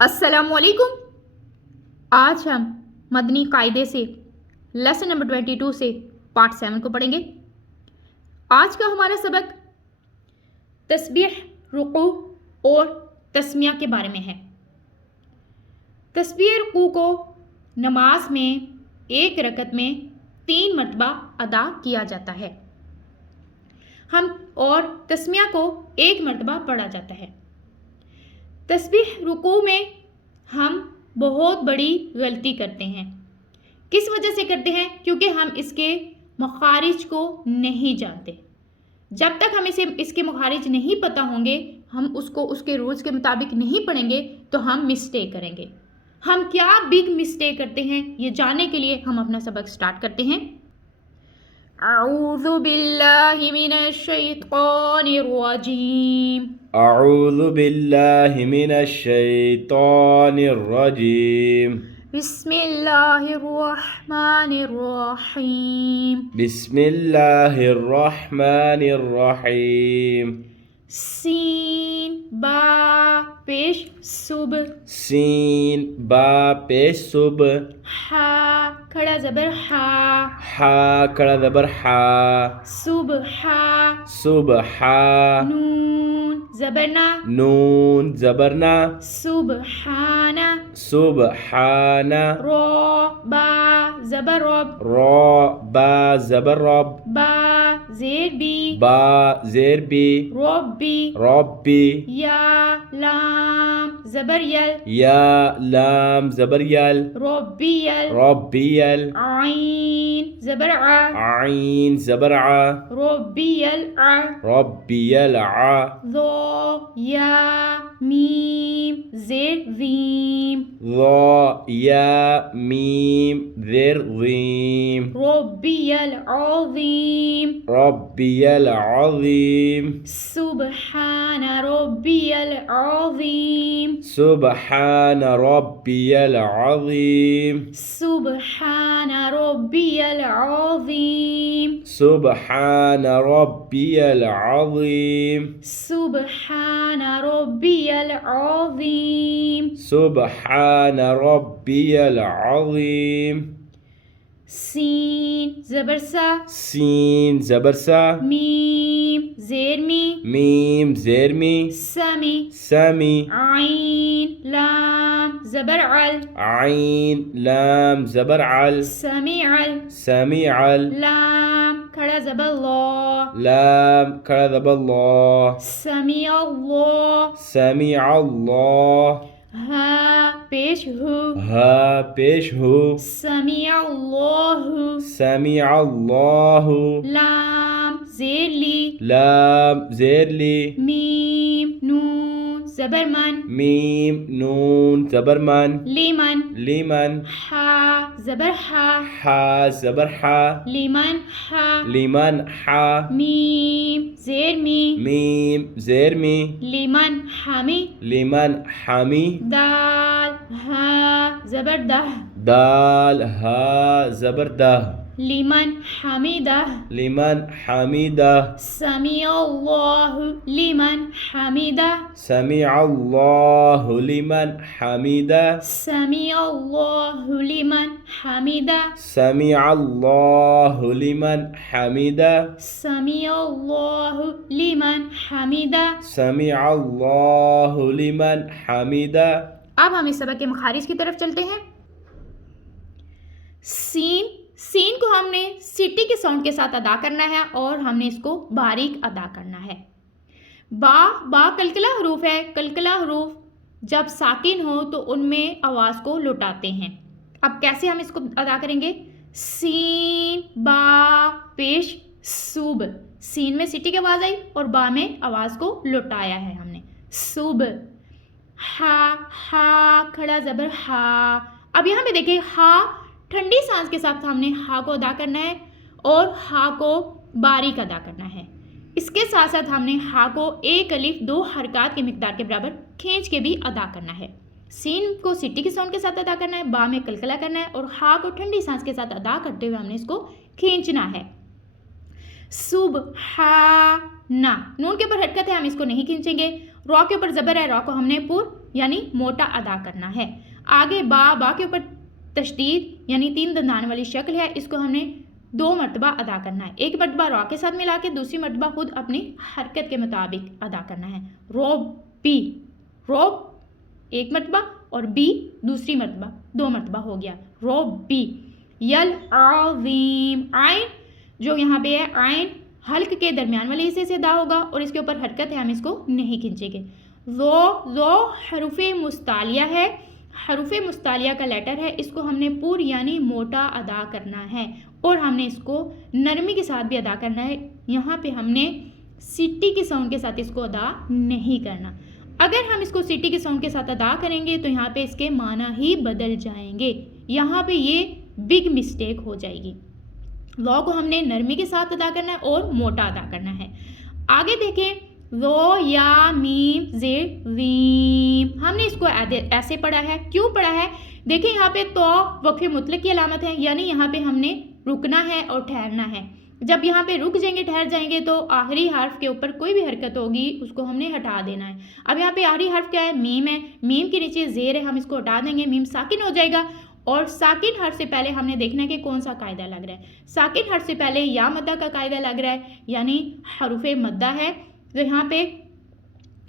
السلام علیکم. آج ہم مدنی قاعدے سے لیسن نمبر 22 سے پارٹ 7 کو پڑھیں گے. آج کا ہمارا سبق تسبیح، رکوع اور تسمیہ کے بارے میں ہے. تسبیح رکوع کو نماز میں ایک رکعت میں 3 مرتبہ ادا کیا جاتا ہے. اور تسمیہ کو 1 مرتبہ پڑھا جاتا ہے. تسبیح رکوع میں ہم بہت بڑی غلطی کرتے ہیں. کس وجہ سے کرتے ہیں؟ کیونکہ ہم اس کے مخارج کو نہیں جانتے. جب تک ہم اس کے مخارج نہیں پتہ ہوں گے، ہم اس کو اس کے رولز کے مطابق نہیں پڑھیں گے تو ہم مسٹیک کریں گے. ہم کیا بگ مسٹیک کرتے ہیں یہ جاننے کے لیے ہم اپنا سبق سٹارٹ کرتے ہیں. اعوذ باللہ من الشیطان الرجیم. اعوذ باللہ من الشیطان الرجیم. بسم اللہ الرحمن الرحیم. بسم اللہ الرحمن الرحیم. سین با پیش صبح. سین با پیش صبح. ہا کھڑا زبر ہا. ہا کڑا زبر ہا. صبح. صبح. نون زبرنا. نون زبرنا. سبحانہ. سبحانہ. رو با زبر رب. را با زبر رب. با زیر بی. با زیر بی. ربی. ربی. یا لام زبر یل. یا لام زبر یل. ربی یل. ربی یل. عین زبر ع. عین زبر ع. ربی یل ع. ربی یل ع. ذو یا میم زیر ذیم. ضا یا میم زیر ضیم. ربی العظیم. ربی العظیم. سبحان ربی العظیم. سبحان ربی العظیم. سبحان ربی العظیم. سبحان ربی العظیم. سبحان ربی العظیم. سبحان ربی العظیم. سین زبر سا. سین زبر سا. میم زیر می. میم زیر می. سمی. سمی. عین لام زبر عل. عین لام زبر عل. سمیع. سمیع. لام کھڑا زبر لا. لام کڑا زبر اللہ. سمیع اللہ. سمیع اللہ. ہا پیش ہو. ہا پیش ہو. سمیع اللہ. سمیع اللہ. لام زیر لی. لام زیر لی. میم نون زبر من. میم نون زبر من. لیمن. لیمن. ہا زبر ہا. حا زبر حا. لیمن ہا. لیمن حا. میم زیر می. میم زیر می. لیمن حمی. لیمن حمی. دال ہا زبر دہ. دال ہا زبر دہ. لیمن حمیدہ. لیمن حمیدہ. سمیع اللہ لیمن حمیدہ. سمیع اللہ لمن حمیدہ. سمیع اللہ لیمن حمیدہ. سمیع اللہ لمن حمیدہ. سمیع اللہ لیمن حمیدہ. سمیع اللہ لمن حمیدہ. اب ہم اس سبق کے مخارج کی طرف چلتے ہیں. سین کو ہم نے سٹی کے ساؤنڈ کے ساتھ ادا کرنا ہے اور ہم نے اس کو باریک ادا کرنا ہے. با کلکلا حروف ہے. کلکلا حروف جب ساکن ہو تو ان میں آواز کو لٹاتے ہیں. اب کیسے ہم اس کو ادا کریں گے؟ سین با پیش صوب. سین میں سٹی کی آواز آئی اور با میں آواز کو لٹایا ہے ہم نے. صوب. ہا کھڑا زبر ہا. اب یہاں پہ دیکھیں ہا ٹھنڈی سانس کے ساتھ ہم نے ہا کو ادا کرنا ہے اور ہا کو باریک ادا کرنا ہے. اس کے ساتھ ساتھ ہم نے ہا کو 1 الف 2 حرکات کے مقدار کے برابر کھینچ کے بھی ادا کرنا ہے. سین کو سٹی کے ساؤنڈ کے ساتھ ادا کرنا ہے، با میں کلکلا کرنا ہے اور ہا کو ٹھنڈی سانس کے ساتھ ادا کرتے ہوئے ہم نے اس کو کھینچنا ہے. سبحانہ. نون کے اوپر حرکت ہے، ہم اس کو نہیں کھینچیں گے. را کے اوپر زبر ہے، را کو ہم نے پور यानी मोटा अदा करना है। आगे बा के ऊपर तशदीद यानी 3 दंदान वाली शक्ल है, इसको हमने 2 मरतबा अदा करना है। एक मरतबा रॉ के साथ मिला के, दूसरी मरतबा खुद अपनी हरकत के मुताबिक अदा करना है। रोबी, रोब 1 मरतबा और बी दूसरी मरतबा, 2 मरतबा हो गया रोबी। यल आज़ीम, आइन जो यहाँ पे है आइन हल्क के दरमियान वाले हिस्से से अदा होगा और इसके ऊपर हरकत है, हम इसको नहीं खींचेंगे। ज़ो हरूफ मुस्तालिया है, हरूफ मुस्तालिया का लेटर है, इसको हमने पूर यानी मोटा अदा करना है और हमने इसको नरमी के साथ भी अदा करना है। यहाँ पे हमने सिटी के साउंड के साथ इसको अदा नहीं करना। अगर हम इसको सिटी के साउंड के साथ अदा करेंगे तो यहाँ पे इसके माना ही बदल जाएंगे, यहाँ पे ये बिग मिस्टेक हो जाएगी। लॉ को हमने नरमी के साथ अदा करना है और मोटा अदा करना है। आगे देखें, रो या मीम जे वीम, हमने इसको ऐसे पढ़ा है। क्यों पढ़ा है? देखें यहाँ पे तो वक्फ मुतलक की अलामत है, यानी यहाँ पे हमने रुकना है और ठहरना है। जब यहाँ पे रुक जाएंगे, ठहर जाएंगे तो आखिरी हर्फ के ऊपर कोई भी हरकत होगी उसको हमने हटा देना है। अब यहाँ पे आखिरी हर्फ क्या है? मीम है, मीम के नीचे जेर है, हम इसको हटा देंगे, मीम साकिन हो जाएगा। और साकिन हर्फ से पहले हमने देखना है कि कौन सा कायदा लग रहा है। साकिन हर्फ से पहले या मद्दा का कायदा लग रहा है, यानी हरूफ मद्दा है। तो यहाँ पे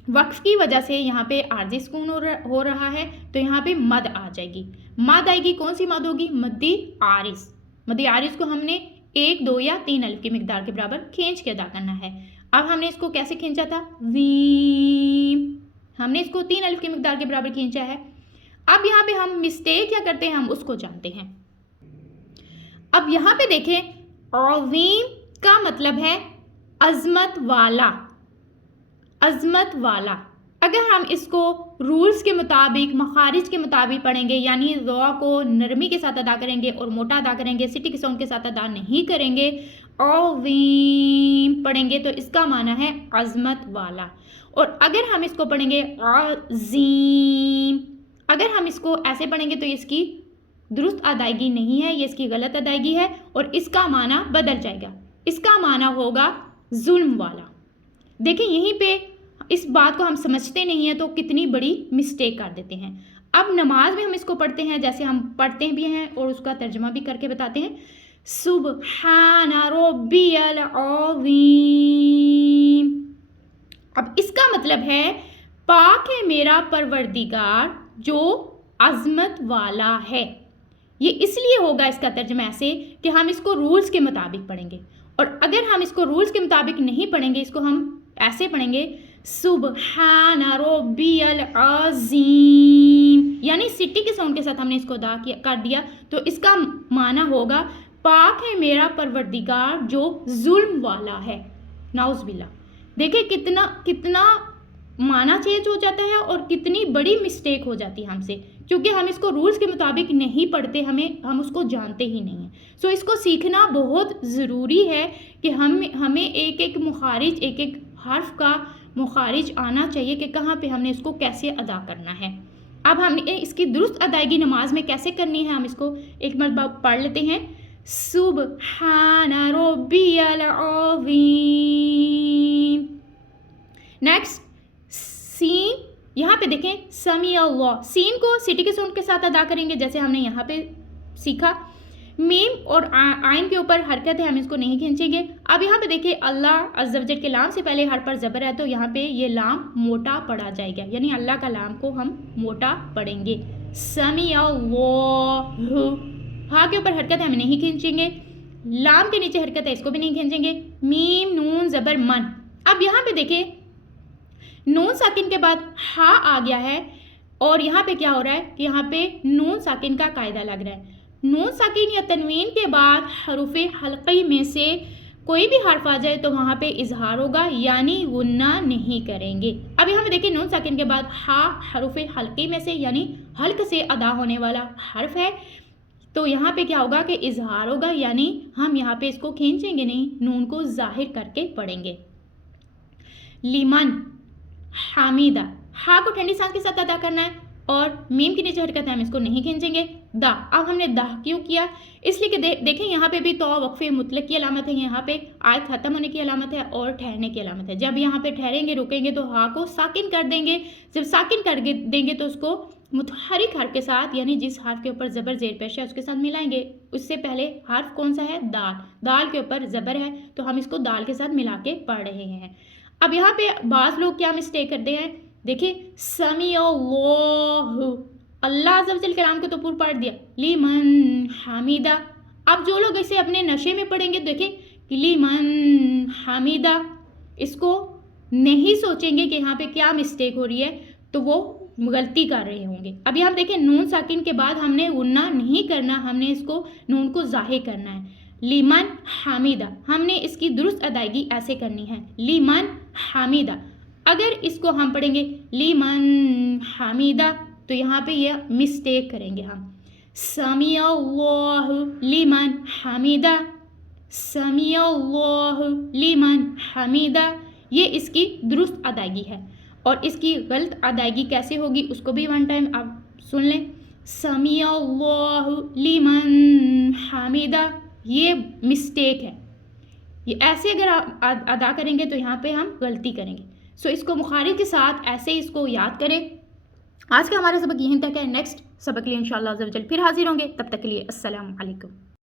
वक्फ की वजह से यहाँ पे आर्जी सुकून हो रहा है, तो यहाँ पे मद आ जाएगी। मद आएगी, कौन सी मद होगी? मद्दी आरिस। मद्दी आरिस को हमने 1, 2 या 3 अलिफ की मिकदार के बराबर खींच के अदा करना है। अब हमने इसको कैसे खींचा था? वीम, हमने इसको 3 अलिफ की मिकदार के बराबर खींचा है। अब यहाँ पे हम मिस्टेक क्या करते हैं, हम उसको जानते हैं। अब यहाँ पे देखें, अज़ीम का मतलब है अजमत वाला, अजमत वाला। अगर हम इसको रूल्स के मुताबिक, मखारिज के मुताबिक पढ़ेंगे, यानी ज़ा को नरमी के साथ अदा करेंगे और मोटा अदा करेंगे, सिटी के साउंड के साथ अदा नहीं करेंगे, अज़ीम पढ़ेंगे, तो इसका माना है अजमत वाला। और अगर हम इसको पढ़ेंगे अज़ीम, अगर हम इसको ऐसे पढ़ेंगे तो इसकी दुरुस्त अदायगी नहीं है, ये इसकी गलत अदायगी है और इसका माना बदल जाएगा। इसका माना होगा जुल्म वाला। देखिए यहीं पे इस बात को हम समझते नहीं हैं तो कितनी बड़ी मिस्टेक कर देते हैं। अब नमाज में हम इसको पढ़ते हैं, जैसे हम पढ़ते भी हैं और उसका तर्जुमा भी करके बताते हैं। सुब्हाना रब्बियल अज़ीम। अब इसका मतलब है पाक है मेरा परवरदिगार जो अजमत वाला है। ये इसलिए होगा इसका तर्जुमा ऐसे कि हम इसको रूल्स के मुताबिक पढ़ेंगे, और अगर हम इसको रूल्स के मुताबिक नहीं पढ़ेंगे, इसको हम ऐसे पढ़ेंगे सुब्हाना रब्बियल अज़ीम, यानी सिटी के साउंड के साथ हमने इसको अदा कर दिया, तो इसका माना होगा पाक है मेरा परवरदिगार जो जुल्म वाला है। नाउज़ बिल्लाह। देखिए कितना कितना माना चेंज हो जाता है और कितनी बड़ी मिस्टेक हो जाती है हमसे, क्योंकि हम इसको रूल्स के मुताबिक नहीं पढ़ते, हम उसको जानते ही नहीं हैं। सो इसको सीखना बहुत ज़रूरी है कि हमें एक एक मुखारिज, एक एक हर्फ का मुखारिज आना चाहिए कि कहाँ पे हमने इसको कैसे अदा करना है। अब हमने इसकी दुरुस्त अदायगी नमाज में कैसे करनी है, हम इसको एक मरतबा पढ़ लेते हैं। सुब्हाना रब्बियल अज़ीम। नेक्स्ट सीन, यहाँ पे देखें समी अल्लाह, सीन को सिटी के साउंड के साथ अदा करेंगे जैसे हमने यहाँ पे सीखा। मीम और आइन के ऊपर हरकत है, हम इसको नहीं खींचेंगे। अब यहाँ पे देखिए अल्लाह अज़्ज़ा वजल के लाम से पहले हर पर ज़बर है, तो यहाँ पे ये लाम मोटा पढ़ा जाएगा, यानी अल्लाह का लाम को हम मोटा पढ़ेंगे। समी अल्लाहु, हा के ऊपर हरकत है, हम नहीं खींचेंगे। लाम के नीचे हरकत है, इसको भी नहीं खींचेंगे। मीम नून ज़बर मन। अब यहाँ पे देखिए नून साकिन के बाद हा आ गया है और यहाँ पे क्या हो रहा है कि यहाँ पे नून साकिन का कायदा लग रहा है। नून साकिन या तनवीन के बाद हरूफे हल्की में से कोई भी हर्फ आ जाए तो वहाँ पे इजहार होगा, यानी गुन्ना नहीं करेंगे। अब यहाँ पे देखिए नून साकिन के बाद हा हरूफे हल्की में से यानी हल्क से अदा होने वाला हर्फ है, तो यहाँ पे क्या होगा कि इजहार होगा, यानी हम यहाँ पे इसको खींचेंगे नहीं, नून को जाहिर करके पढ़ेंगे। लिमन हामिदा, हा को ठंडी सांस के साथ अदा करना है اور میم کی نیچے حرکت ہے ہم اس کو نہیں کھینچیں گے. دا. اب ہم نے دا کیوں کیا؟ اس لیے کہ دیکھیں یہاں پہ بھی تو وقفے مطلق کی علامت ہے, یہاں پہ آیت ختم ہونے کی علامت ہے اور ٹھہرنے کی علامت ہے. جب یہاں پہ ٹھہریں گے رکیں گے تو ہا کو ساکن کر دیں گے. جب ساکن کر دیں گے تو اس کو متحرک حرف کے ساتھ یعنی جس حرف کے اوپر زبر زیر پیش ہے اس کے ساتھ ملائیں گے. اس سے پہلے حرف کون سا ہے؟ دال. دال کے اوپر زبر ہے تو ہم اس کو دال کے ساتھ ملا کے پڑھ رہے ہیں. اب یہاں پہ بعض لوگ کیا مسٹیک کرتے ہیں, دیکھیں سمیع اللہ, اللہ عز و جل کلام کو تو پور پڑھ دیا, لیمن حمیدہ. اب جو لوگ اسے اپنے نشے میں پڑھیں گے دیکھیں لیمن حمیدہ, اس کو نہیں سوچیں گے کہ یہاں پہ کیا مسٹیک ہو رہی ہے تو وہ غلطی کر رہے ہوں گے. اب یہاں دیکھیں نون ساکن کے بعد ہم نے غنہ نہیں کرنا, ہم نے اس کو نون کو ظاہر کرنا ہے. لیمن حمیدہ ہم نے اس کی درست ادائیگی ایسے کرنی ہے, لیمن حمیدہ. اگر اس کو ہم پڑھیں گے لیمن حمیدہ تو یہاں پہ یہ مسٹیک کریں گے ہم, سمیع اللہ لیمن حمیدہ, سمیع اللہ لیمن حمیدہ. یہ اس کی درست ادائیگی ہے. اور اس کی غلط ادائیگی کیسے ہوگی اس کو بھی ون ٹائم آپ سن لیں, سمیع اللہ لیمن حمیدہ. یہ مسٹیک ہے, یہ ایسے اگر آپ ادا کریں گے تو یہاں پہ ہم غلطی کریں گے. سو اس کو مخارج کے ساتھ ایسے اس کو یاد کریں. آج کا ہمارا سبق یہیں تک ہے. نیکسٹ سبق لیے انشاءاللہ عز و جل پھر حاضر ہوں گے. تب تک کے لیے السلام علیکم.